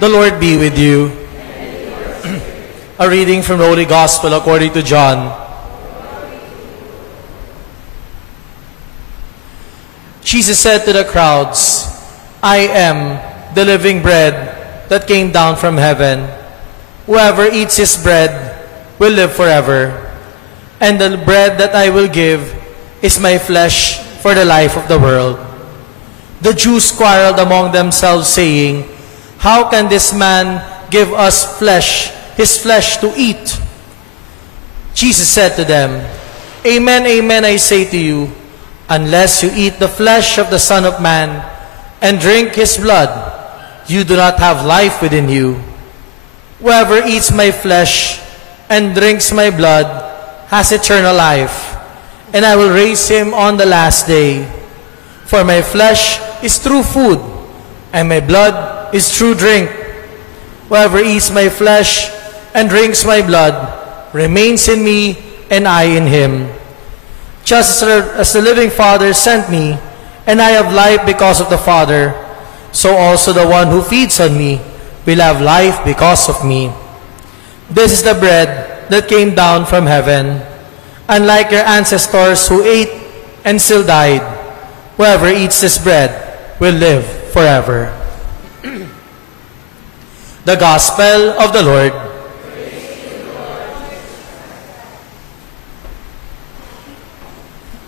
The Lord be with you. A reading from the Holy Gospel according to John. Jesus said to the crowds, I am the living bread that came down from heaven. Whoever eats this bread will live forever. And the bread that I will give is my flesh for the life of the world. The Jews quarreled among themselves, saying, How can this man give us his flesh to eat? Jesus said to them, Amen, amen, I say to you, unless you eat the flesh of the Son of Man and drink his blood, you do not have life within you. Whoever eats my flesh and drinks my blood has eternal life, and I will raise him on the last day. For my flesh is true food, and my blood is true drink. Whoever eats my flesh and drinks my blood remains in me, and I in him. Just as the living Father sent me, and I have life because of the Father, so also the one who feeds on me will have life because of me. This is the bread that came down from heaven. Unlike your ancestors who ate and still died, whoever eats this bread will live forever. The Gospel of the Lord.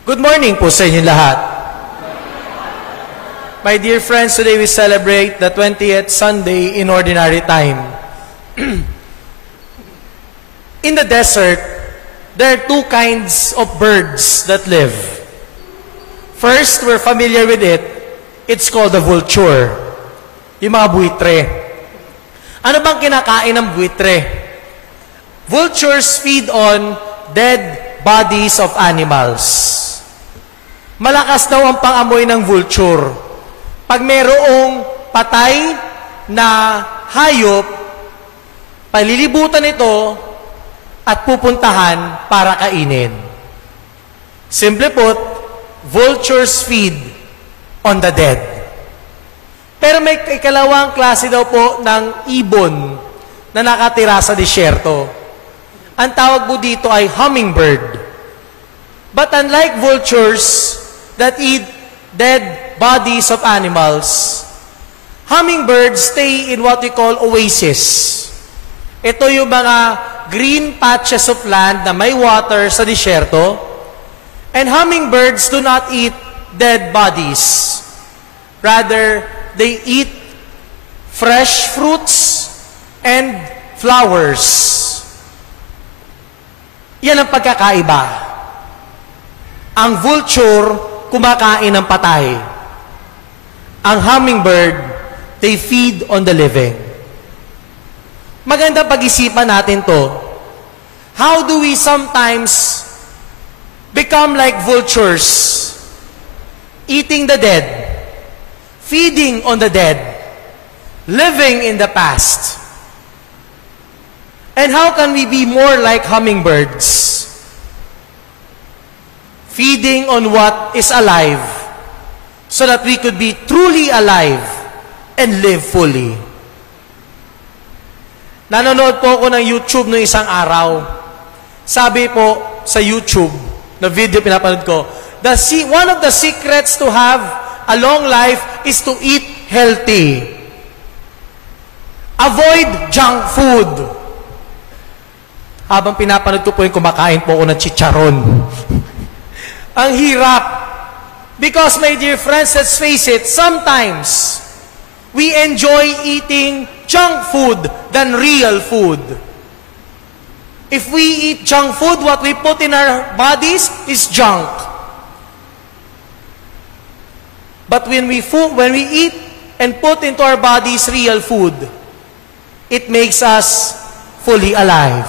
Good morning po sa inyo lahat. My dear friends, today we celebrate the 20th Sunday in Ordinary Time. In the desert, there are two kinds of birds that live. First, we're familiar with it. It's called the vulture. Yung mga buitre. Ano bang kinakain ng buitre? Vultures feed on dead bodies of animals. Malakas daw ang pangamoy ng vulture. Pag mayroong patay na hayop, palilibutan ito at pupuntahan para kainin. Simple put, vultures feed on the dead. Pero may ikalawang klase daw po ng ibon na nakatira sa disyerto. Ang tawag po dito ay hummingbird. But unlike vultures that eat dead bodies of animals, hummingbirds stay in what we call oasis. Ito yung mga green patches of land na may water sa disyerto. And hummingbirds do not eat dead bodies. Rather, they eat fresh fruits and flowers. Yan ang pagkakaiba. Ang vulture, kumakain ng patay. Ang hummingbird, they feed on the living. Maganda pag-isipan natin to. How do we sometimes become like vultures, eating the dead, feeding on the dead, living in the past? And how can we be more like hummingbirds? Feeding on what is alive, so that we could be truly alive and live fully. Nanonood po ako ng YouTube noong isang araw. Sabi po sa YouTube, na video pinapanood ko, one of the secrets to have a long life is to eat healthy. Avoid junk food. Habang pinapanood ko po yung kumakain po ako ng chicharon. Ang hirap. Because, my dear friends, let's face it, sometimes we enjoy eating junk food than real food. If we eat junk food, what we put in our bodies is junk. But when we eat and put into our bodies real food, it makes us fully alive.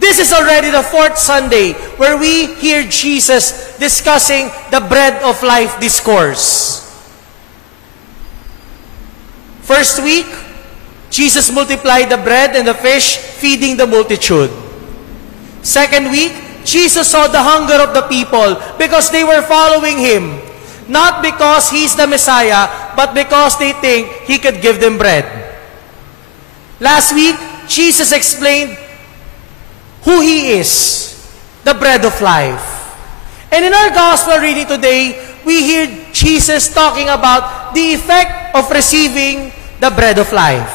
This is already the 4th Sunday where we hear Jesus discussing the bread of life discourse. First week, Jesus multiplied the bread and the fish, feeding the multitude. Second week, Jesus saw the hunger of the people because they were following Him. Not because He's the Messiah, but because they think He could give them bread. Last week, Jesus explained who He is, the bread of life. And in our gospel reading today, we hear Jesus talking about the effect of receiving the bread of life.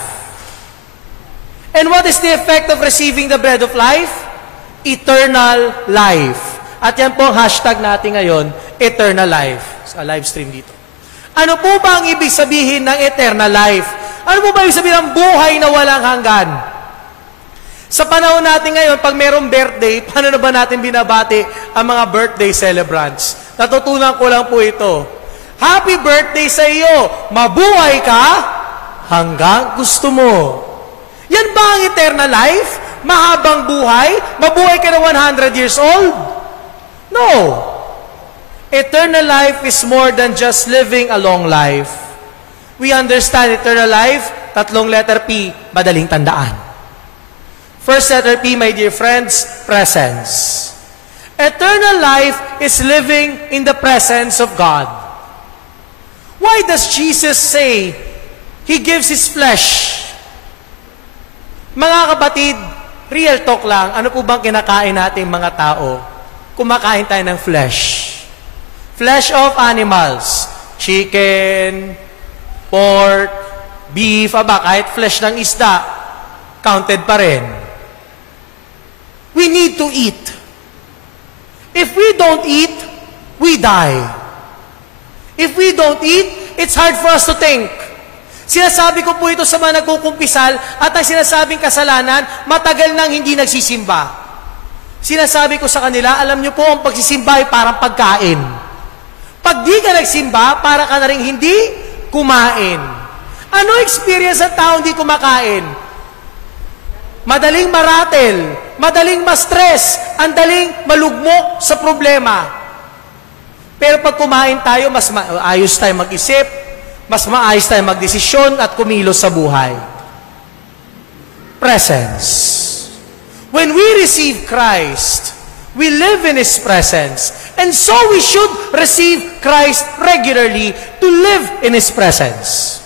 And what is the effect of receiving the bread of life? Eternal life. At yan po ang hashtag natin ngayon, eternal life. Sa live stream dito. Ano po ba ang ibig sabihin ng eternal life? Ano po ba ibig sabihin ng buhay na walang hanggan? Sa panahon natin ngayon, pag merong birthday, paano na ba natin binabati ang mga birthday celebrants? Natutunan ko lang po ito. Happy birthday sa iyo! Mabuhay ka hanggang gusto mo. Yan ba ang eternal life? Mahabang buhay? Mabuhay ka na 100 years old? No. Eternal life is more than just living a long life. We understand eternal life, tatlong letter P, madaling tandaan. First letter P, my dear friends, presence. Eternal life is living in the presence of God. Why does Jesus say He gives His flesh? Mga kapatid, real talk lang, ano po bang kinakain natin mga tao? Kumakain tayo ng flesh. Flesh of animals. Chicken, pork, beef, kahit flesh ng isda, counted pa rin. We need to eat. If we don't eat, we die. If we don't eat, it's hard for us to think. Sinasabi ko po ito sa mga nagkukumpisal at ang sinasabing kasalanan, matagal nang hindi nagsisimba. Sinasabi ko sa kanila, alam nyo po, ang pagsisimba ay parang pagkain. Pag di ka nagsimba, para ka na rin hindi kumain. Ano experience ng tao hindi kumakain? Madaling maratel, madaling ma-stress, ang daling malugmok sa problema. Pero pag kumain tayo, mas maayos tayo mag-isip, mas maayos tayo magdesisyon at kumilos sa buhay. Presence. When we receive Christ, we live in His presence. And so we should receive Christ regularly to live in His presence.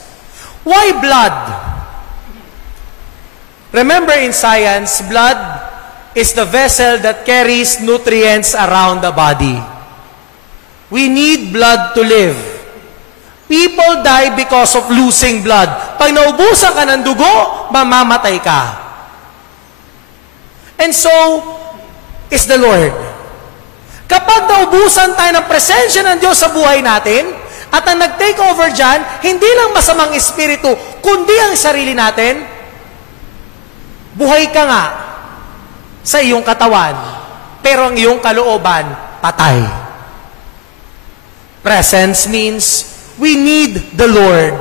Why blood? Remember in science, blood is the vessel that carries nutrients around the body. We need blood to live. People die because of losing blood. Pag naubusan ka ng dugo, mamamatay ka. And so, is the Lord. Kapag naubusan tayo ng presensya ng Diyos sa buhay natin, at ang nag-take over dyan, hindi lang masamang espiritu, kundi ang sarili natin, buhay ka nga sa iyong katawan, pero ang iyong kalooban, patay. Presence means we need the Lord.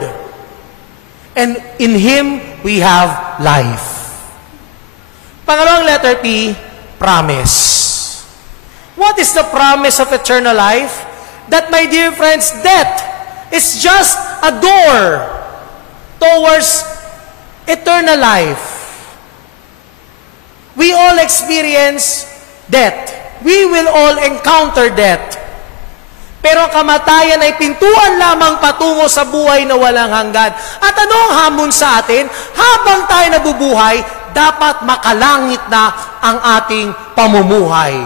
And in Him, we have life. Pangalawang letter P, promise. What is the promise of eternal life? That, my dear friends, death is just a door towards eternal life. We all experience death. We will all encounter death. Pero kamatayan ay pintuan lamang patungo sa buhay na walang hanggan. At ano ang hamon sa atin? Habang tayo nabubuhay, dapat makalangit na ang ating pamumuhay.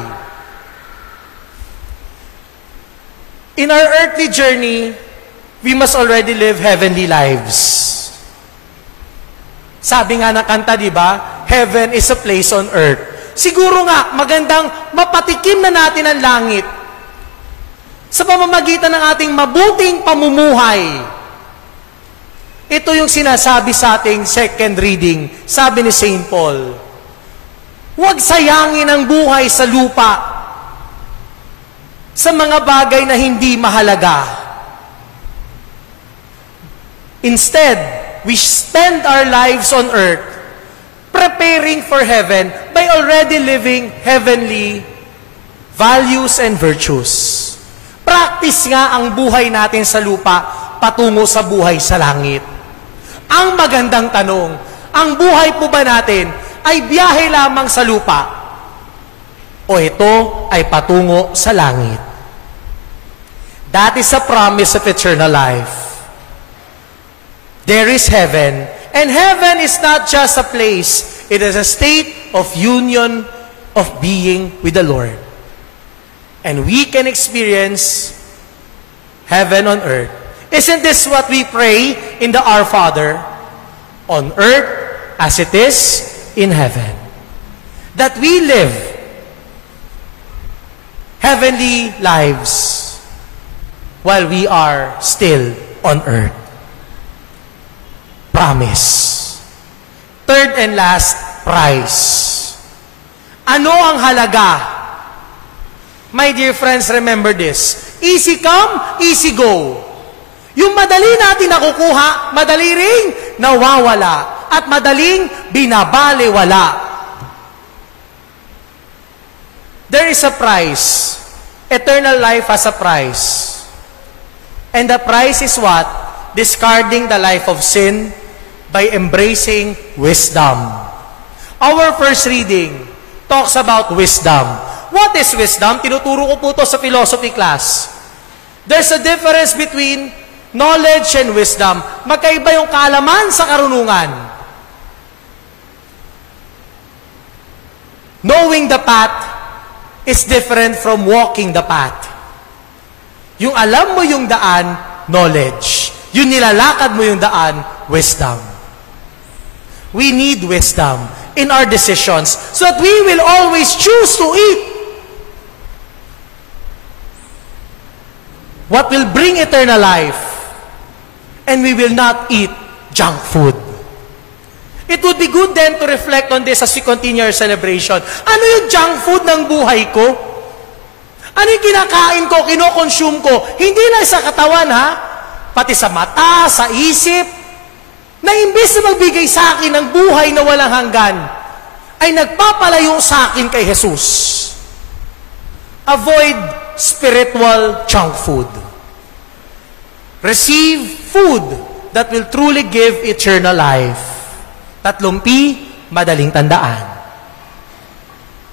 In our earthly journey, we must already live heavenly lives. Sabi nga ng kanta, di ba? Heaven is a place on earth. Siguro nga, magandang mapatikim na natin ang langit sa pamamagitan ng ating mabuting pamumuhay. Ito yung sinasabi sa ating second reading. Sabi ni St. Paul, huwag sayangin ang buhay sa lupa sa mga bagay na hindi mahalaga. Instead, we spend our lives on earth preparing for heaven by already living heavenly values and virtues. Practice nga ang buhay natin sa lupa patungo sa buhay sa langit. Ang magandang tanong, ang buhay po ba natin ay biyahe lamang sa lupa? O ito ay patungo sa langit? That is a promise of eternal life. There is heaven, And heaven is not just a place. It is a state of union of being with the Lord. And we can experience heaven on earth. Isn't this what we pray in the Our Father? On earth as it is in heaven. That we live heavenly lives while we are still on earth. Promise. Third and last, price. Ano ang halaga? My dear friends, remember this. Easy come, easy go. Yung madali natin nakukuha, madali ring nawawala. At madaling binabaliwala. There is a price. Eternal life has a price. And the price is what? Discarding the life of sin by embracing wisdom. Our first reading talks about wisdom. What is wisdom? Tinuturo ko po ito sa philosophy class. There's a difference between knowledge and wisdom. Magkaiba yung kaalaman sa karunungan. Knowing the path is different from walking the path. Yung alam mo yung daan, knowledge. Yung nilalakad mo yung daan, wisdom. We need wisdom in our decisions so that we will always choose to eat what will bring eternal life, and we will not eat junk food. It would be good then to reflect on this as we continue our celebration. Ano yung junk food ng buhay ko? Ano yung kinakain ko, kinokonsume ko? Hindi lang sa katawan, ha? Pati sa mata, sa isip, na imbes na magbigay sa akin ng buhay na walang hanggan, ay nagpapalayo sa akin kay Jesus. Avoid spiritual junk food. Receive food that will truly give eternal life. Tatlong P, madaling tandaan.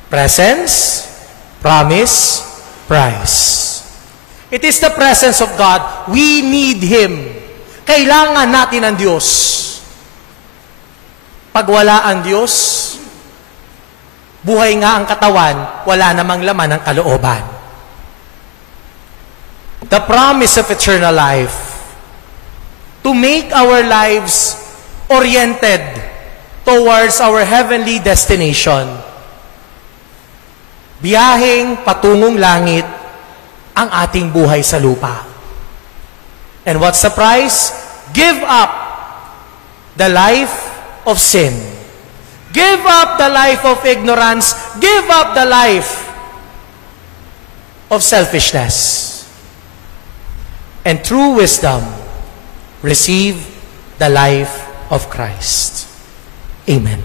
Presence, promise, price. It is the presence of God. We need Him. Kailangan natin ang Diyos. Pag wala ang Diyos, buhay nga ang katawan, wala namang laman ang kalooban. The promise of eternal life, to make our lives oriented towards our heavenly destination. Biyaheng patungong langit ang ating buhay sa lupa. And what's the price? Give up the life of sin. Give up the life of ignorance. Give up the life of selfishness. And through wisdom, receive the life of Christ. Amen.